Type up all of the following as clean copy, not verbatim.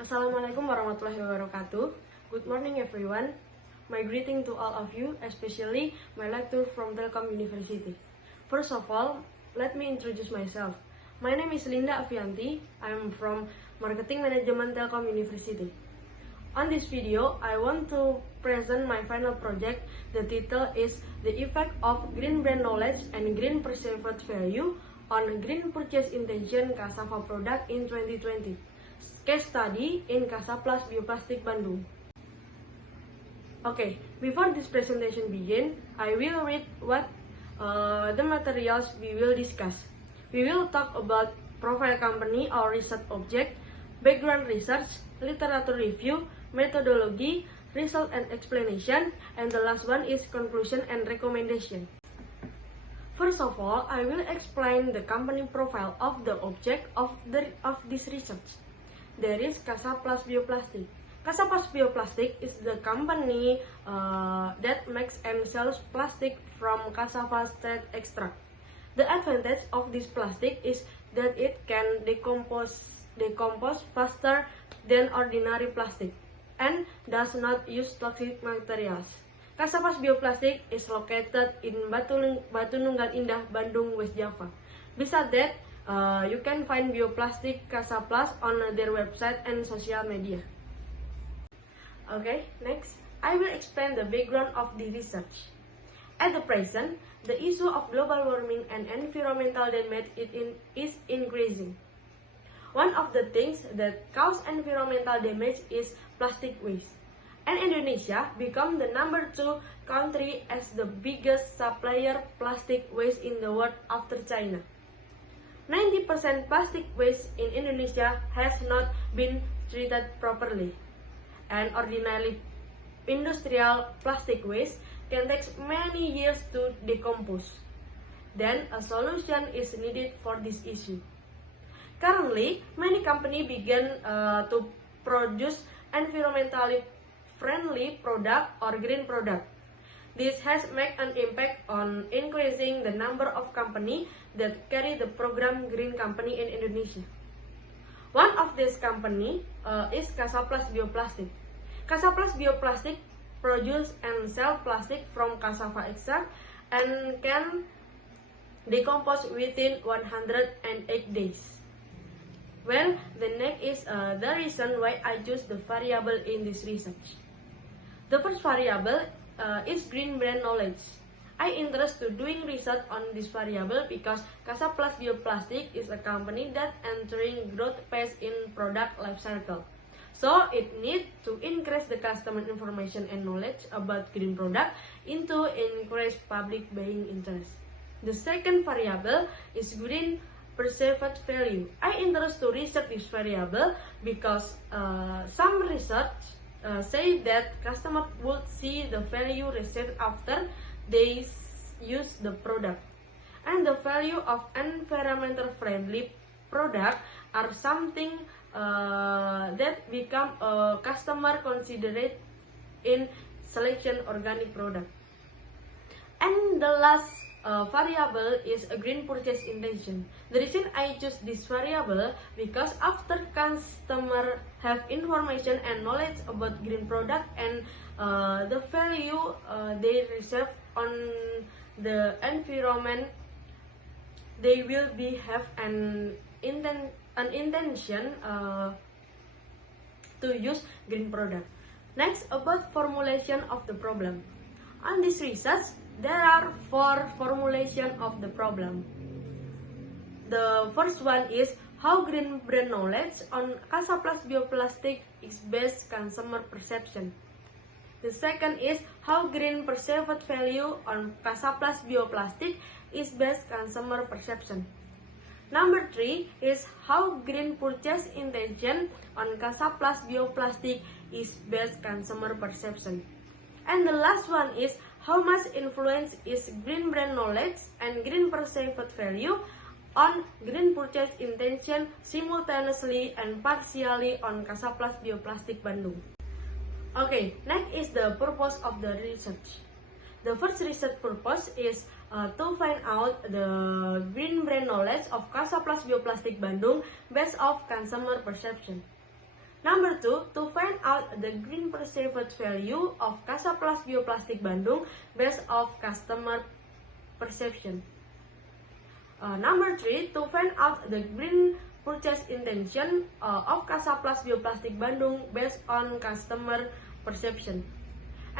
Assalamualaikum warahmatullahi wabarakatuh. Good morning everyone. My greeting to all of you, especially my lecturer from Telkom University. First of all, let me introduce myself. My name is Linda Afianti. I am from Marketing Manajemen Telkom University. On this video, I want to present my final project. The title is The Effect of Green Brand Knowledge and Green Perceived Value on Green Purchase Intention Cassava Product in 2020. Case study in Kasaplas Bioplastik Bandung. Okay, before this presentation begin, I will read what the materials we will discuss. We will talk about profile company or research object, background research, literature review, methodology, result and explanation, and the last one is conclusion and recommendation. First of all, I will explain the company profile of the object of this research. There is Kasaplas Bioplastik. Kasaplas Bioplastik is the company that makes and sells plastic from cassava straight extract. The advantage of this plastic is that it can decompose faster than ordinary plastic and does not use toxic materials. Kasaplas Bioplastik is located in Batu Nunggal Indah, Bandung, West Java. Besides that, you can find Bioplastik Kasaplas on their website and social media. Okay, next, I will explain the background of the research. At the present, the issue of global warming and environmental damage is increasing. One of the things that cause environmental damage is plastic waste. And Indonesia become the number 2 country as the biggest supplier plastic waste in the world after China. 90% plastic waste in Indonesia has not been treated properly, and ordinary industrial plastic waste can take many years to decompose. Then a solution is needed for this issue. Currently, many companies began to produce environmentally friendly product or green product. This has made an impact on increasing the number of companies that carry the program Green Company in Indonesia. One of these companies is Kasaplas Bioplastik. Kasaplas Bioplastik produce and sell plastic from cassava extract and can decompose within 108 days. Well, the next is the reason why I choose the variable in this research. The first variable is green brand knowledge. I interested doing research on this variable because Kasaplas Bioplastik is a company that entering growth phase in product life cycle. So it needs to increase the customer information and knowledge about green product into increase public buying interest. The second variable is green perceived value. I interested to research this variable because some research say that customers would see the value received after they use the product, and the value of environmental friendly product are something that become a customer considerate in selection organic product. And the last variable is a green purchase intention. The reason I choose this variable because after customer have information and knowledge about green product and the value they receive on the environment, they will have an intention to use green product. Next, about formulation of the problem. On this research, there are 4 formulations of the problem. The first one is how green brand knowledge on Kasaplas Bioplastik is based consumer perception. The second is how green perceived value on Kasaplas Bioplastik is based consumer perception. Number 3 is how green purchase intention on Kasaplas Bioplastik is based consumer perception. And the last one is how much influence is green brand knowledge and green perceived value on green purchase intention simultaneously and partially on Kasaplas Bioplastik Bandung. Okay, next is the purpose of the research. The first research purpose is to find out the green brand knowledge of Kasaplas Bioplastik Bandung based off consumer perception. Number 2, to find out the green perceived value of Kasa Plus Bioplastik Bandung based of customer perception. Number 3, to find out the green purchase intention of Kasa Plus Bioplastik Bandung based on customer perception.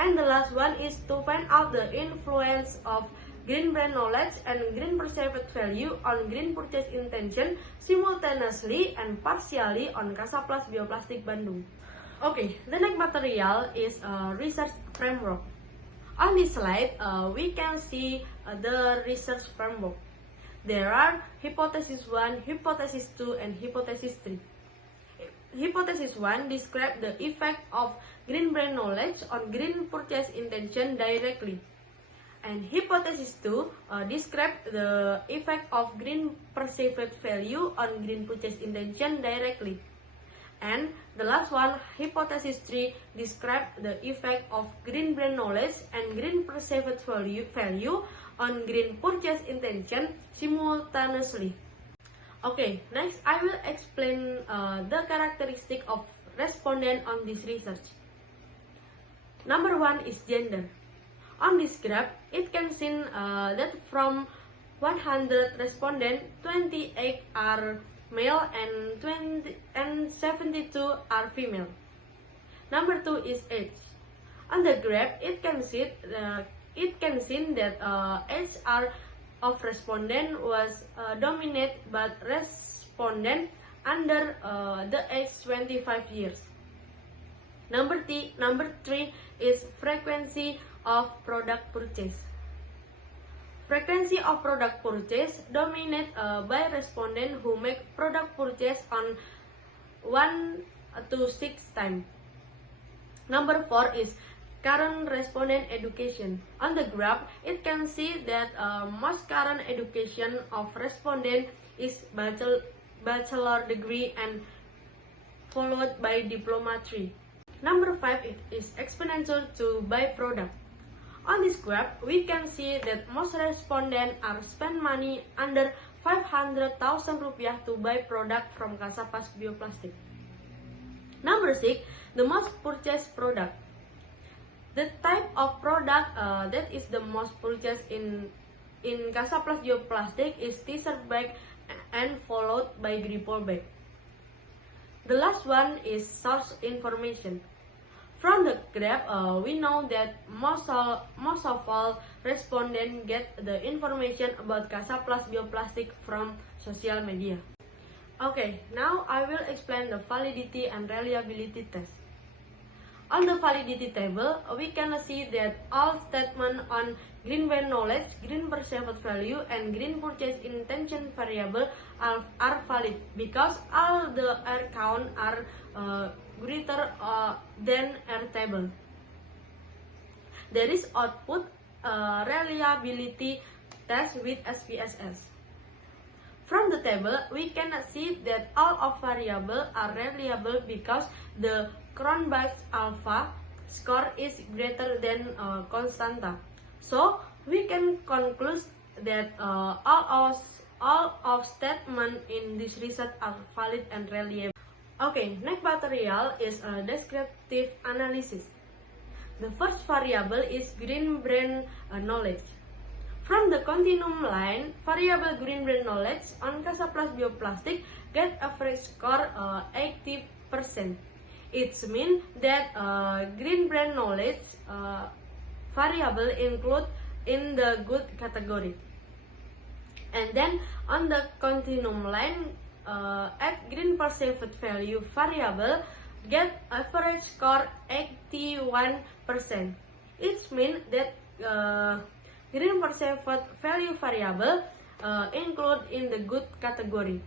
And the last one is to find out the influence of green brand knowledge and green perceived value on green purchase intention simultaneously and partially on Kasa Plus Bioplastik Bandung. Okay, the next material is a research framework. On this slide, we can see the research framework. There are hypothesis 1, hypothesis 2, and hypothesis 3. Hypothesis 1 describes the effect of green brand knowledge on green purchase intention directly. And hypothesis 2 describes the effect of green perceived value on green purchase intention directly. And the last one, hypothesis 3, describes the effect of green brand knowledge and green perceived value on green purchase intention simultaneously. Okay, next I will explain the characteristic of respondent on this research. Number 1 is gender. On this graph, it can see that from 100 respondents, 28 are male and 72 are female. Number 2 is age. On the graph, it can see that age of respondent was dominated by respondent under the age 25 years. Number 3 is frequency of product purchase. Frequency of product purchase dominated by respondents who make product purchase on 1 to 6 times. Number 4 is current respondent education. On the graph, it can see that most current education of respondent is bachelor degree and followed by diploma 3. Number 5 is expenditure to buy product. On this graph, we can see that most respondents are spend money under 500,000 rupiah to buy product from Kasa Plus Bioplastik. Number 6, the most purchased product. The type of product that is the most purchased in Kasa Plus Bioplastik is t-shirt bag and followed by gripper bag. The last one is source information. From the graph, we know that most of all respondents get the information about Kasa Plus Bioplastik from social media. Okay, now I will explain the validity and reliability test. On the validity table, we can see that all statements on green brand knowledge, green perceived value, and green purchase intention variable are valid because all the R count are greater than R table. There is output reliability test with SPSS. From the table, we can see that all of variables are reliable because the Cronbach's alpha score is greater than constanta. So we can conclude that all of statements in this research are valid and reliable. Okay, next material is a descriptive analysis. The first variable is green brand knowledge. From the continuum line, variable green brand knowledge on Kasa Plus Bioplastik get average score 80%. It means that green brand knowledge variable include in the good category. And then on the continuum line, at green perceived value variable get average score 81%. It means that green perceived value variable include in the good category.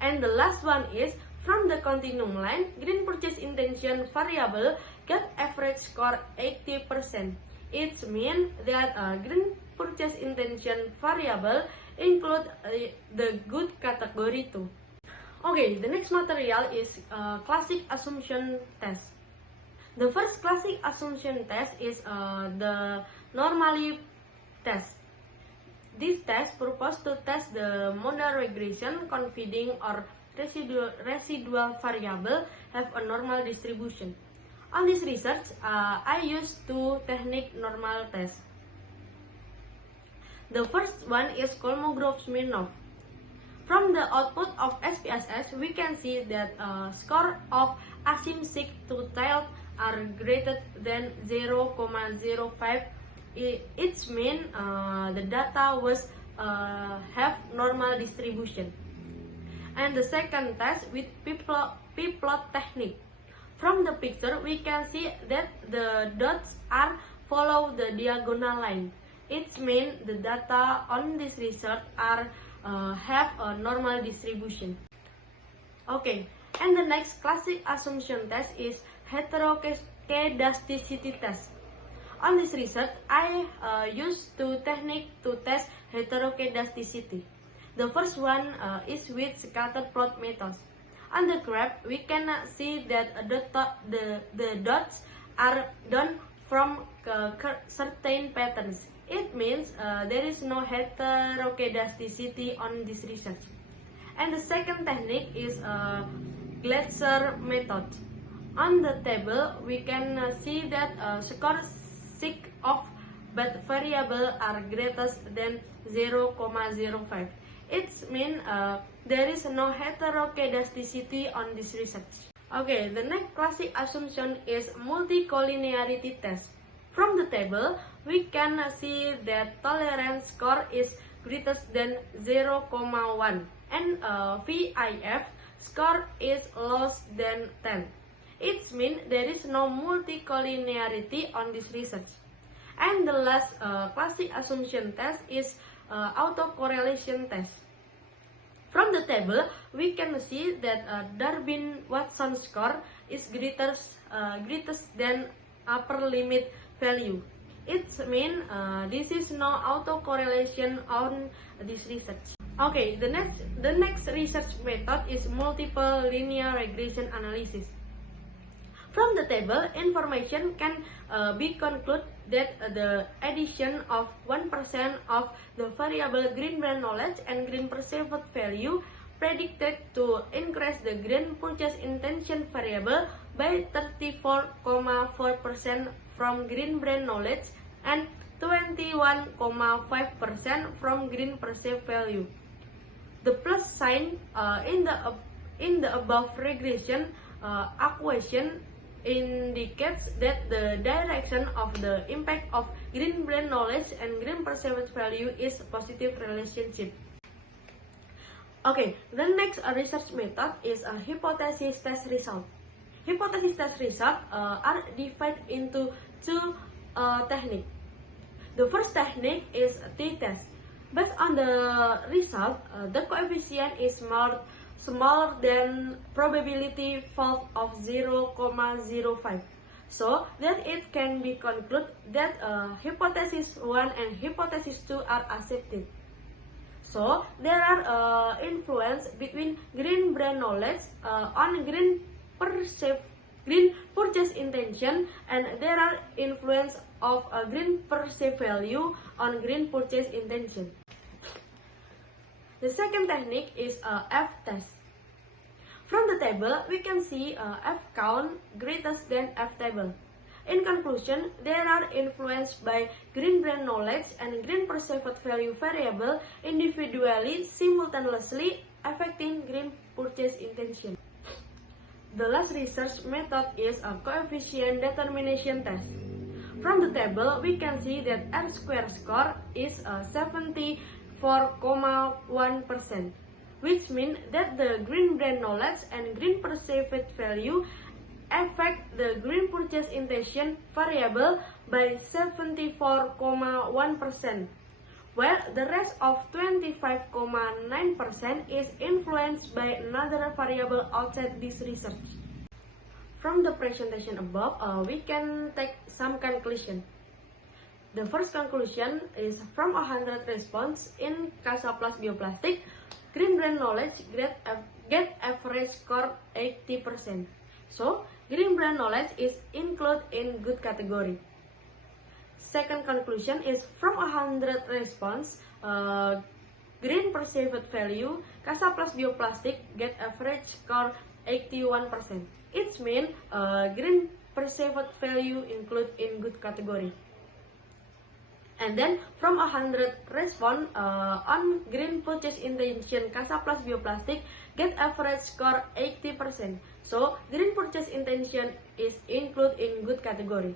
And the last one is from the continuum line, green purchase intention variable get average score 80%. It means that green purchase intention variable include the good category too. Okay, the next material is classic assumption test. The first classic assumption test is the normally test. This test purpose to test the model regression, confiding or residual variable have a normal distribution. On this research, I used two technique normal tests. The first one is Kolmogorov-Smirnov. From the output of SPSS, we can see that score of asymmetric two-tailed are greater than 0,05. It means the data was have normal distribution. And the second test with p-plot technique. From the picture, we can see that the dots are follow the diagonal line. It means the data on this research are have a normal distribution. Okay, and the next classic assumption test is heteroscedasticity test. On this research, I used two techniques to test heteroscedasticity. The first one is with scatter plot methods. On the graph, we can see that the dots are done from certain patterns. It means there is no heteroscedasticity on this research. And the second technique is Glasser method. On the table, we can see that scores of both variables are greater than 0,05. It means there is no heteroscedasticity on this research. Okay, the next classic assumption is multicollinearity test. From the table, we can see that tolerance score is greater than 0,1 and VIF score is less than 10. It means there is no multicollinearity on this research. And the last classic assumption test is autocorrelation test. From the table, we can see that Darwin-Watson score is greater than upper limit value. It means this is no autocorrelation on this research. Okay, the next research method is multiple linear regression analysis. From the table, information can be concluded that the addition of 1% of the variable green brand knowledge and green perceived value predicted to increase the green purchase intention variable by 34,4% from green brand knowledge and 21,5% from green perceived value. The plus sign in the above regression equation indicates that the direction of the impact of green brand knowledge and green perceived value is a positive relationship. Okay, the next research method is a hypothesis test result. Hypothesis test results are divided into two techniques. The first technique is a t-test. Based on the result, the coefficient is smaller than probability false of 0,05. So that it can be concluded that hypothesis 1 and hypothesis 2 are accepted. So there are influence between green brand knowledge on green purchase intention, and there are influence of green perceived value on green purchase intention. The second technique is F-test. From the table, we can see F count greater than F table. In conclusion, there are influenced by green brand knowledge and green perceived value variable individually simultaneously affecting green purchase intention. The last research method is a coefficient determination test. From the table, we can see that R-square score is 74,1%, which means that the green brand knowledge and green perceived value affect the green purchase intention variable by 74,1%, while the rest of 25,9% is influenced by another variable outside this research. From the presentation above, we can take some conclusion. The first conclusion is from 100 response in CASA plus bioplastic, green brand knowledge get average score 80%. So, green brand knowledge is included in good category. Second conclusion is from 100 response, green perceived value Casa Plus Bioplastic get average score 81%. It means green perceived value include in good category. And then from 100 response on green purchase intention, Casa Plus Bioplastic get average score 80%. So green purchase intention is included in good category.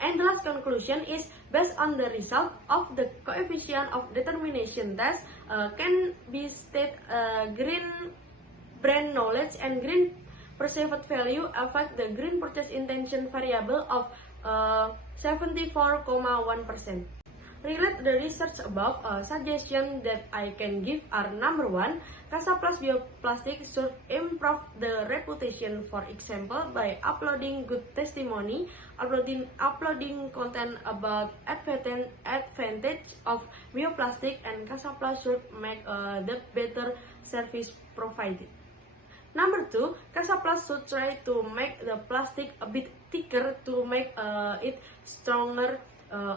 And the last conclusion is based on the result of the coefficient of determination test can be stated green brand knowledge and green perceived value affect the green purchase intention variable of 74.1%. Relate the research above, suggestion that I can give are: number one, Casa Plus Bioplastic should improve the reputation, for example, by uploading good testimony, uploading content about advantage of bioplastic, and Casa Plus should make the better service provided. Number two, Casa Plus should try to make the plastic a bit thicker to make it stronger,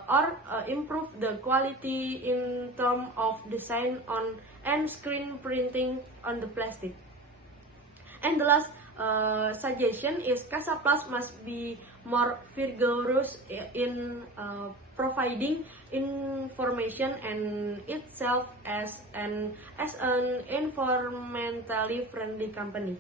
or improve the quality in terms of design on and screen printing on the plastic. And the last suggestion is Casa Plus must be more vigorous in providing information and itself as an environmentally friendly company.